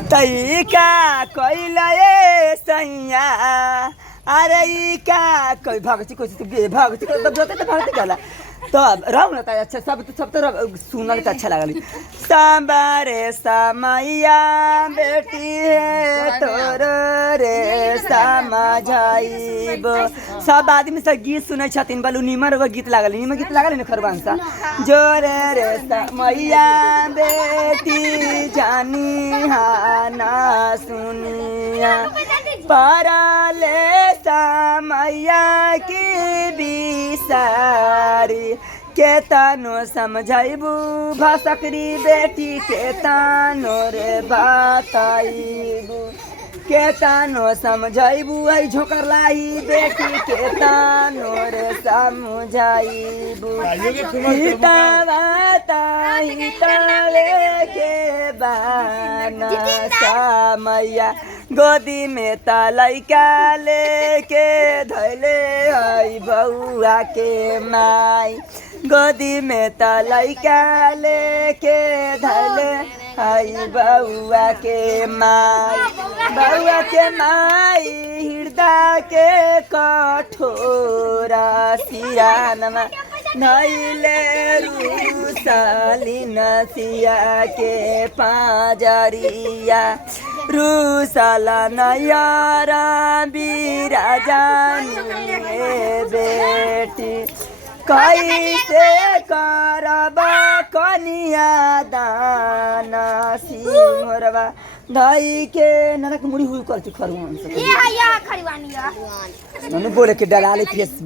तई का कइला ए सैया अरे ई का कोई भगती कोई भगती को तब जोते तो भगती गला तो रहो ना अच्छा सब तो सुनल तो अच्छा लागल सांबारे समैया बेटी है तोर रे समझाइब सब आदमी सब गीत सुनै छथिन बोलू निमर वो गीत लागल न खरवान सा जोरे रे समैया बेटी जानी हाना सुनिया परले समैया की बिसारी केतानो समझाइबू भाषकरी बेटी केतानो रे बताइबू केतानो समझाइबू आई झोकर लाई बेटी केतानो रे समझाइबू के बाना समैया गोदी में तलैका लेके धैले आई बउआ के माई गोदी में तलैका लेके धैले आई बउआ के माई हृदय के कठोरा सिरानमा धैले रूसाली नसिया के पाजरिया रूसाला नयारा बिराजानी बेटी कैसे करबा कनिया दाना सिंहरबा धाई के नरक मुड़ी हुई कर खरवान से ये हैया खरवानिया ननु बोले के डलाले फेस